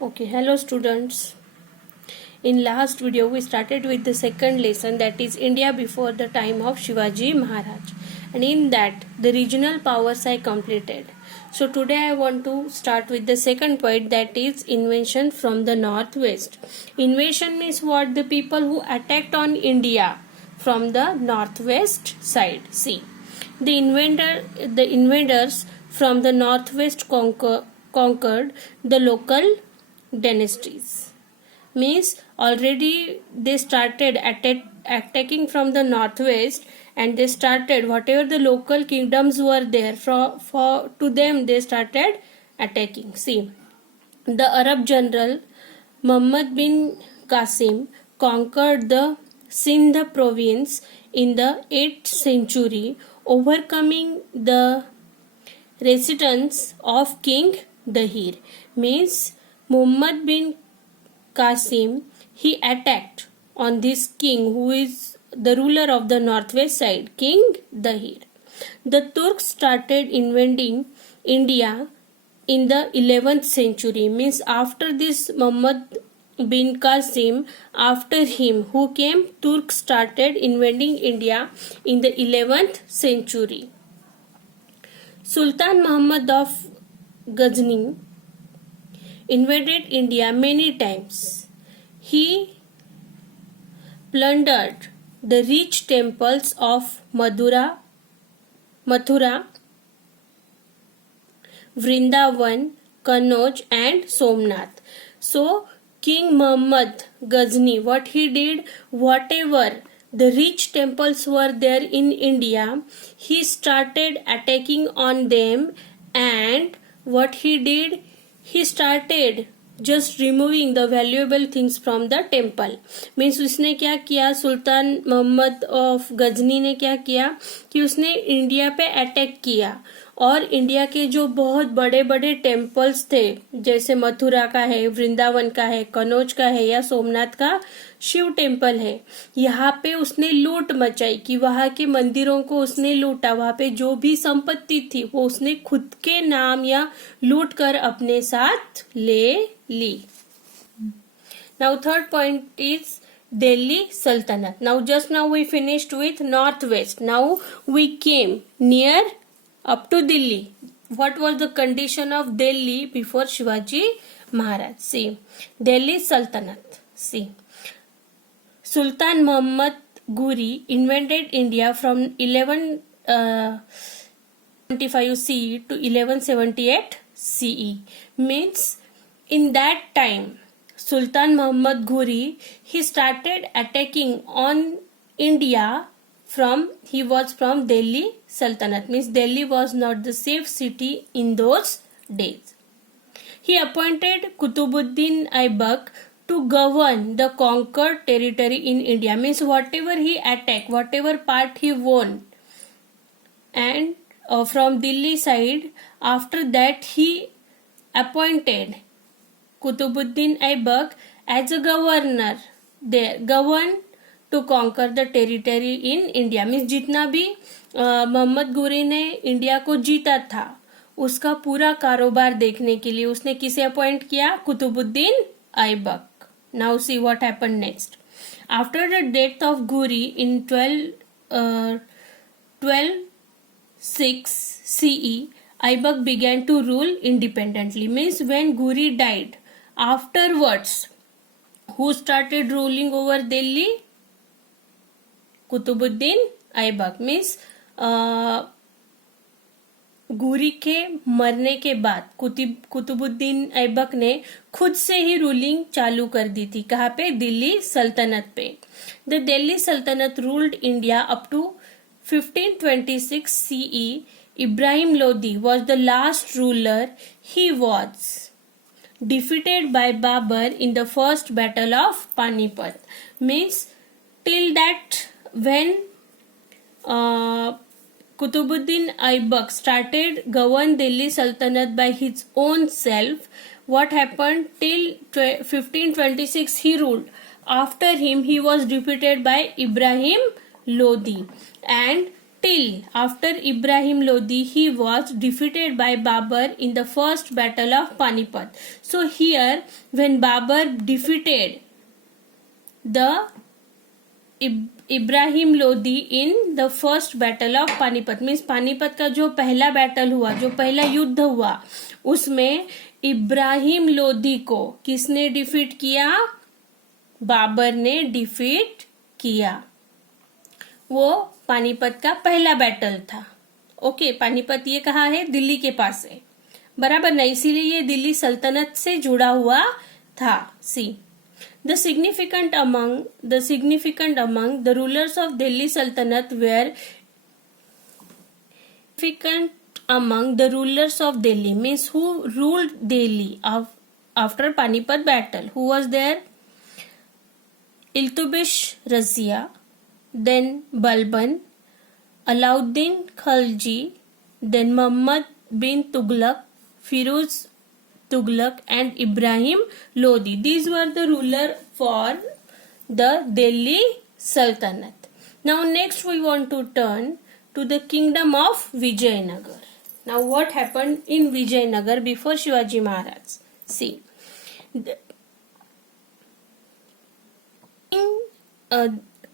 Okay, hello students. In last video we started with the second lesson, that is India before the time of Shivaji Maharaj, and in that the regional powers I completed. So today I want to start with the second point, that is invasion from the northwest. Invasion means what? The people who attacked on India from the northwest side. See, the invaders from the northwest conquered the local dynasties. Means already they started attacking from the northwest, and they started whatever the local kingdoms were there, for to them they started attacking. See, the Arab general Muhammad bin Qasim conquered the Sindh province in the 8th century, overcoming the resistance of King Dahir. Means Muhammad bin Qasim, he attacked on this king who is the ruler of the northwest side, King Dahir. The Turks started invading India in the 11th century. Means after this Muhammad bin Qasim, after him who came, Turks started invading India in the 11th century. Sultan Muhammad of Ghazni invaded India many times. He plundered the rich temples of Mathura, Vrindavan, Kanauj and Somnath. So King Muhammad Ghazni, what he did, whatever the rich temples were there in India, he started attacking on them, and what he did, he started just removing the valuable things from the temple. Means उसने क्या किया, सुल्तान Mohammad of Ghazni ने क्या किया कि उसने India पे attack किया, और इंडिया के जो बहुत बड़े बड़े टेम्पल्स थे, जैसे मथुरा का है, वृंदावन का है, कनौज का है, या सोमनाथ का शिव टेम्पल है, यहाँ पे उसने लूट मचाई कि वहाँ के मंदिरों को उसने लूटा, वहाँ पे जो भी संपत्ति थी वो उसने खुद के नाम या लूट कर अपने साथ ले ली. Now third point is Delhi Sultanate. Now just now we finished with northwest. Now we came near up to Delhi. What was the condition of Delhi before Shivaji Maharaj? See, Delhi Sultanate. See, Sultan Muhammad Ghori invaded India from 1125 CE to 1178 CE. Means in that time, Sultan Muhammad Ghori, he started attacking on India he was from Delhi Sultanate. Means Delhi was not the safe city in those days. He appointed Qutubuddin Aibak to govern the conquered territory in India. Means whatever he attacked, whatever part he won, and from Delhi side, after that he appointed Qutubuddin Aibak as a governor there, govern to conquer the territory in India. Means जितना भी मोहम्मद घोरी ने India को जीता था, उसका पूरा कारोबार देखने के लिए उसने किसे अपॉइंट किया? Qutubuddin Aibak. Now see what happened next. After the death of Ghori in 1206 CE, Aibak began to rule independently. Means when Ghori died, afterwards, who started ruling over Delhi? Qutubuddin Aibak. Means Ghori के मरने के बाद कुतुबुद्दीन ऐबक ने खुद से ही रूलिंग चालू कर दी थी. कहाँ पे? दिल्ली सल्तनत पे. The Delhi Sultanate ruled India up to 1526 CE. Ibrahim Lodi was the last ruler. He was defeated by Babur in the first battle of Panipat. Means till that, when Qutubuddin Aibak started govern Delhi Sultanate by his own self, what happened? Till 1526 he ruled. After him he was defeated by Ibrahim Lodi, and till after Ibrahim Lodi he was defeated by Babur in the first battle of Panipat. So here when Babur defeated the Ibrahim Lodi in the first battle of Panipat, means Panipat का जो पहला battle हुआ, जो पहला युद्ध हुआ, उसमें इब्राहिम लोदी को किसने डिफीट किया? बाबर ने डिफीट किया। वो पानीपत का पहला बैटल था। ओके, पानीपत ये कहाँ है? दिल्ली के पास है, बराबर ना, इसीलिए ये दिल्ली सल्तनत से जुड़ा हुआ था। सी The significant among the rulers of Delhi Sultanate were significant among the rulers of Delhi, means who ruled Delhi after Panipat battle. Who was there? Iltutmish Razia, then Balban, Alauddin Khalji, then Muhammad bin Tughlaq, Firuz Tughlaq and Ibrahim Lodi. These were the ruler for the Delhi Sultanate. Now next we want to turn to the kingdom of Vijayanagar. Now what happened in Vijayanagar before Shivaji Maharaj? See,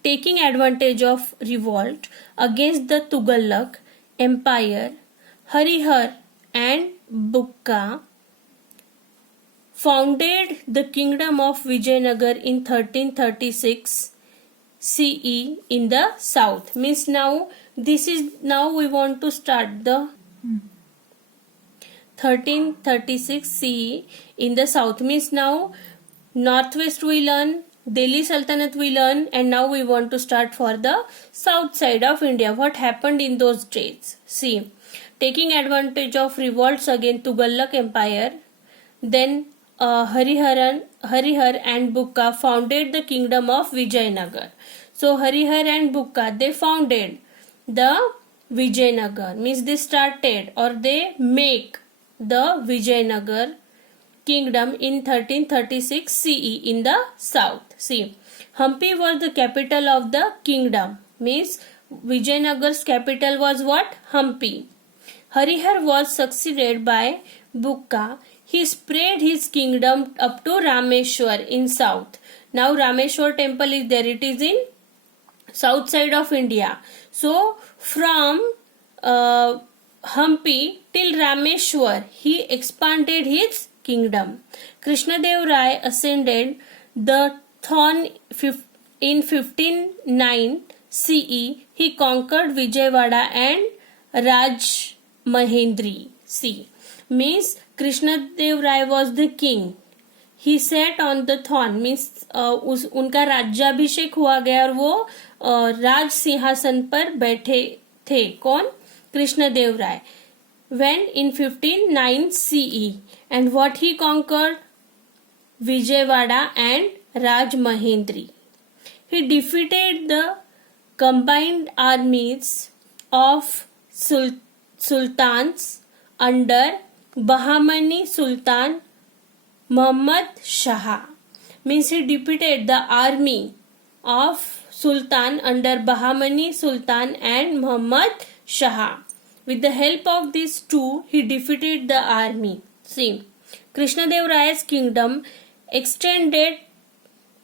taking advantage of revolt against the Tughlaq Empire, Harihar and Bukka founded the kingdom of Vijayanagar in 1336 CE in the south. Means now we want to start the 1336 CE in the south. Means now northwest we learn, Delhi Sultanate we learn, and now we want to start for the south side of India. What happened in those days? See, taking advantage of revolts against Tughlaq Empire, then Harihar and Bukka founded the kingdom of Vijayanagar. So Harihar and Bukka, they founded the Vijayanagar, means they started or they make the Vijayanagar kingdom in 1336 CE in the south. See, Hampi was the capital of the kingdom, means Vijayanagar's capital was what? Hampi. Harihar was succeeded by Bukka. He spread his kingdom up to Rameshwar in south. Now Rameshwar temple is there. It is in south side of India. So from Hampi till Rameshwar, he expanded his kingdom. Krishnadev Rai ascended the throne in 1509 CE. He conquered Vijayawada and Rajmahendri. See, means Krishnadev Rai was the king. He sat on the throne, means उनका राज्याभिषेक हुआ गया और वो राज सिंहासन पर बैठे थे। कौन? कृष्णदेव राय. When in 1509 CE, and what he conquered? Vijayawada and Rajmahendri. He defeated the combined armies of sultans under Bahmani Sultan Muhammad Shah. Means he defeated the army of Sultan under Bahmani Sultan and Muhammad Shah. With the help of these two, he defeated the army. See, Krishnadev Rai's kingdom extended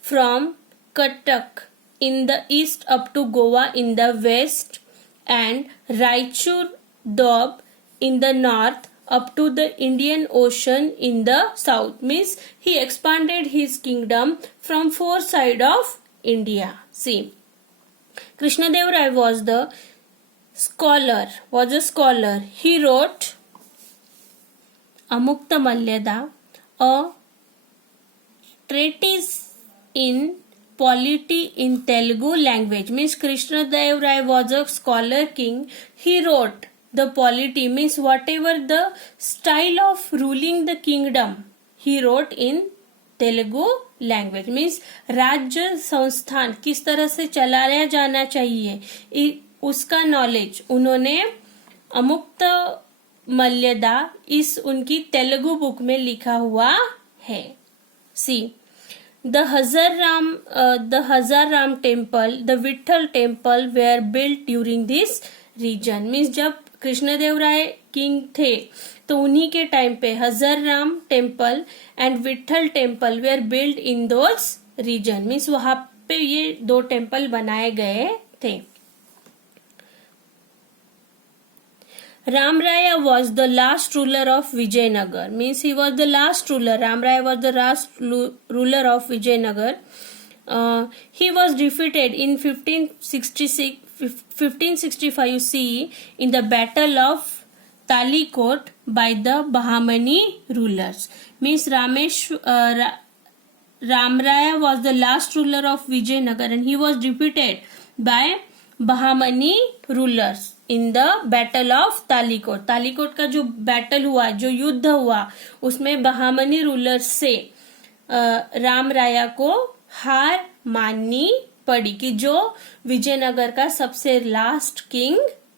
from Cuttack in the east up to Goa in the west and Raichur Doab in the north up to the Indian Ocean in the south. Means he expanded his kingdom from four sides of India. See, Krishnadev Rai was a scholar. He wrote Amukta Malyada, a treatise in polity in Telugu language. Means Krishnadev Rai was a scholar king. He wrote the polity, means whatever the style of ruling the kingdom, he wrote in Telugu language. Means राज्य संस्थान किस तरह से चलाया जाना चाहिए उसका knowledge उन्होंने अमुक्त मल्यदा इस उनकी तेलुगु बुक में लिखा हुआ है. सी, the Hazar Ram temple, the Vitthal temple were built during this region. Means जब कृष्णदेवराय किंग थे तो उन्हीं के टाइम पे Hazara Rama temple and Vittala temple were build in those region. Means वहां पे ये दो टेम्पल बनाए गए थे। Ramraya was the last ruler of Vijayanagar. Means he was the last ruler. Ramraya was the last ruler of Vijayanagar. He was defeated in 1565 CE in the Battle of Talikot by the Bahmani rulers. Means Ramraya was the last ruler of Vijayanagar and he was defeated by Bahmani rulers in the battle of Talikota. Talikota का जो battle हुआ, जो युद्ध हुआ, उसमें Bahmani rulers से राम राया को हार माननी पड़ी कि जो विजयनगर का सबसे लास्ट किंग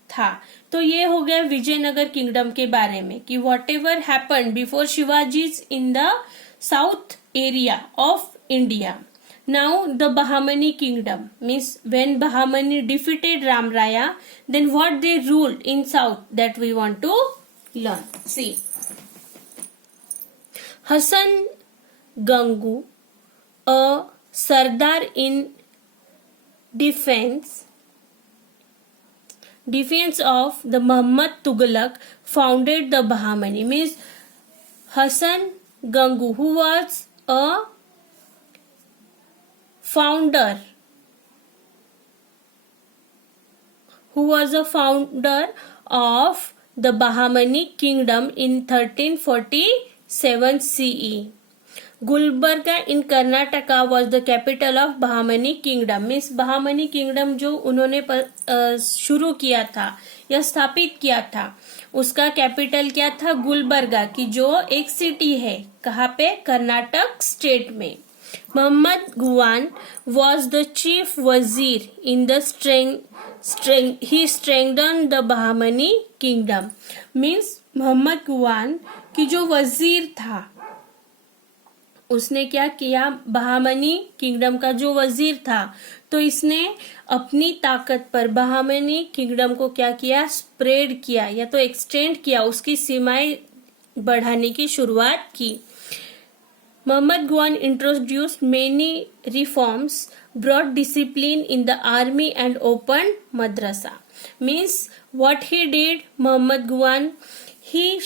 था। तो ये हो गया विजयनगर किंगडम के बारे में कि what ever happen before Shivaji's in the south area of India. Now the Bahmani kingdom means when Bahmani defeated Ram Raya, then what they ruled in south, that we want to learn. See, Hassan Gangu, a Sardar in defense of the Muhammad Tughlaq, founded the Bahmani. Means Hassan Gangu, who was a founder of the Bahmani kingdom in 1347 CE. Gulbarga in Karnataka was the capital of Bahmani kingdom. Means Bahmani kingdom जो उन्होंने शुरू किया था या स्थापित किया था, उसका कैपिटल क्या था? गुलबर्गा, की जो एक सिटी है, कहाँ पे? कर्नाटक स्टेट में। Muhammad Ghuan was the chief wazir in the he strengthened the Bahmani kingdom. Means Muhammad Ghuan की जो वजीर था, उसने क्या किया? बहामनी किंगडम का जो वजीर था, तो इसने अपनी ताकत पर बहामनी किंगडम को क्या किया? स्प्रेड किया या तो एक्सटेंड किया, उसकी सीमाएं बढ़ाने की शुरुआत की। Muhammad Ghuan introduced many reforms, brought discipline in the army and opened madrasa. Means what he did, Muhammad Ghuan, he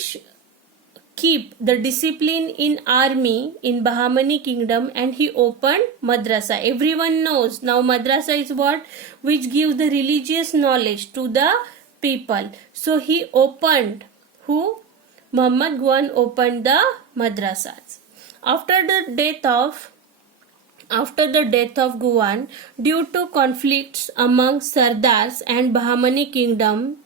keep the discipline in army in Bahmani kingdom and he opened madrasa. Everyone knows now madrasa is what? Which gives the religious knowledge to the people. So he opened, who? Muhammad Ghuan opened the madrasas. After the death of Ghuan, due to conflicts among Sardars and Bahmani kingdom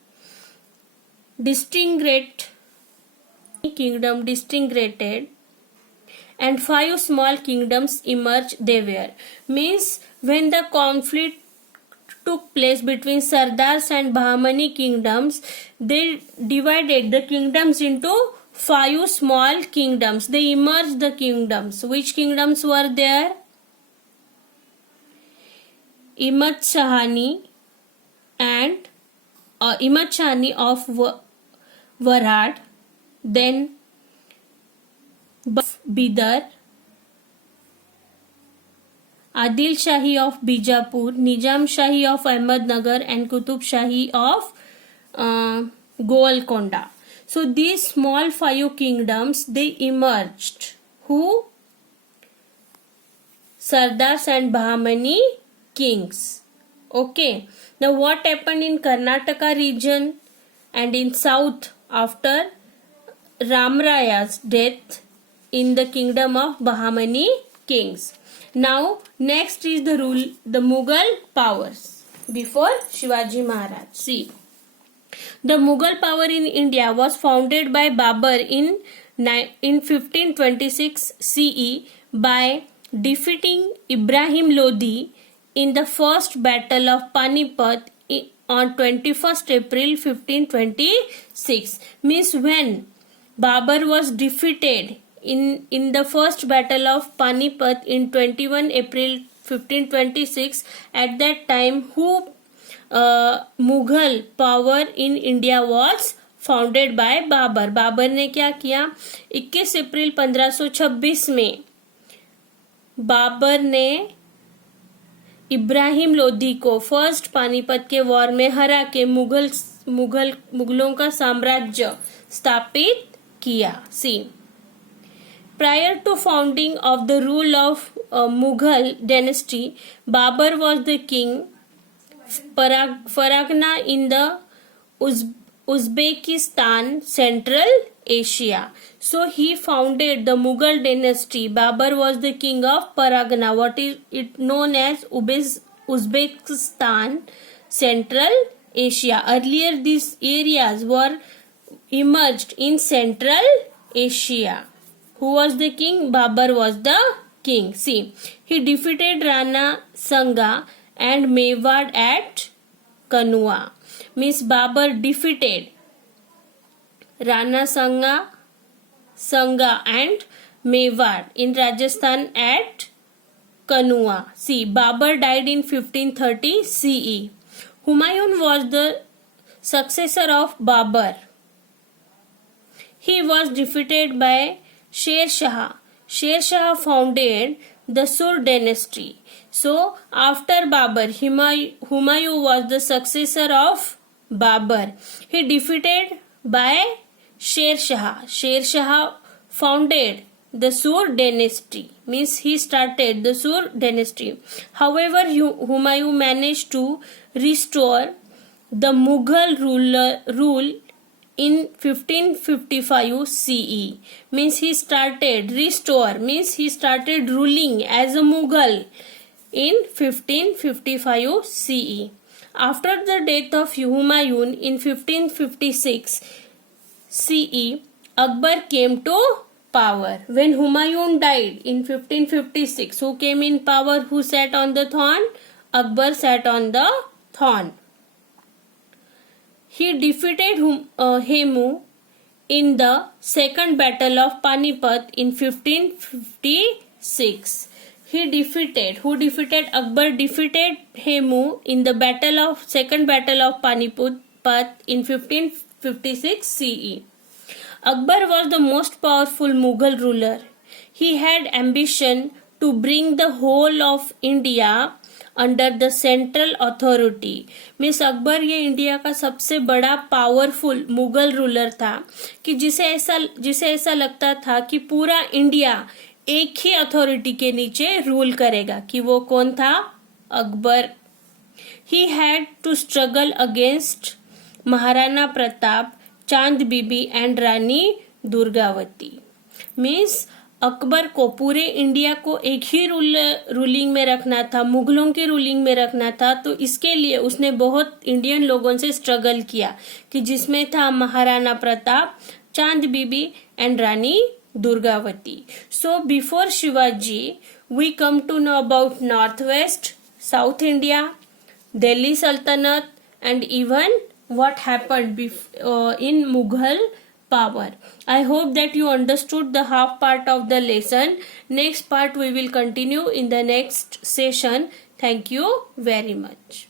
disintegrated and 5 small kingdoms emerged there. Means when the conflict took place between Sardars and Bahmani kingdoms, they divided the kingdoms into 5 small kingdoms. They emerged the kingdoms. Which kingdoms were there? Imad Shahani of Warad, then Bidar, Adil Shahi of Bijapur, Nizam Shahi of Ahmednagar and Qutub Shahi of Golconda. So these small 5 kingdoms, they emerged. Who? Sardars and Bahmani kings. Okay. Now what happened in Karnataka region and in south after Ram Raya's death in the kingdom of Bahmani kings? Now next is the Mughal powers before Shivaji Maharaj. See. The Mughal power in India was founded by Babur in 1526 CE by defeating Ibrahim Lodi in the first battle of Panipat on 21st April 1526. Means when Babur was defeated in the first battle of Panipat in 21 April 1526, at that time who Mughal power in India was founded by Babur. Babur ने क्या किया? 21 अप्रैल 1526 में बाबर ने इब्राहिम लोधी को first Panipat के war में हरा के मुगलों का साम्राज्य स्थापित किया. सी, prior to founding of the rule of Mughal dynasty, Babur was the king Fargana in the Uzbekistan, Central Asia. So he founded the Mughal dynasty. Babur was the king of Paragana, what is it known as Uzbekistan, Central Asia. Earlier these areas were emerged in Central Asia. Who was the king? Babur was the king. See, he defeated Rana Sanga and Mewad at Kanua. Means Babur defeated Rana Sanga and Mewad in Rajasthan at Kanua. See, Babur died in 1530 CE. Humayun was the successor of Babur. He was defeated by Sher Shah. Sher Shah founded the Sur dynasty. So after Babur, Humayun was the successor of Babur. He defeated by Sher Shah. Sher Shah founded the Sur dynasty. Means he started the Sur dynasty. However, Humayun managed to restore the Mughal rule in 1555 CE. Means he started ruling as a Mughal in 1555 CE. After the death of Humayun in 1556 CE, Akbar came to power. When Humayun died in 1556, who came in power? Who sat on the throne? Akbar sat on the throne. He defeated Hemu in the second battle of Panipat in 1556. Who defeated? Akbar defeated Hemu in the second battle of Panipat in 1556 CE. Akbar was the most powerful Mughal ruler. He had ambition to bring the whole of India under the central authority. Means Akbar ये India का सबसे बड़ा powerful Mughal ruler था कि जिसे ऐसा लगता था कि पूरा इंडिया एक ही अथॉरिटी के नीचे रूल करेगा. कि वो कौन था? Akbar. He had to struggle against Maharana Pratap, Chand Bibi and Rani Durgavati. Means Akbar को पूरे इंडिया को एक ही रूलिंग में रखना था, मुगलों के रूलिंग में रखना था. तो इसके लिए उसने बहुत इंडियन लोगों से स्ट्रगल किया कि जिसमें था Maharana Pratap, Chand Bibi and Rani Durgavati. So before Shivaji we come to know about north west, south India, Delhi Saltanat and even what happened in Mughal power. I hope that you understood the half part of the lesson. Next part we will continue in the next session. Thank you very much.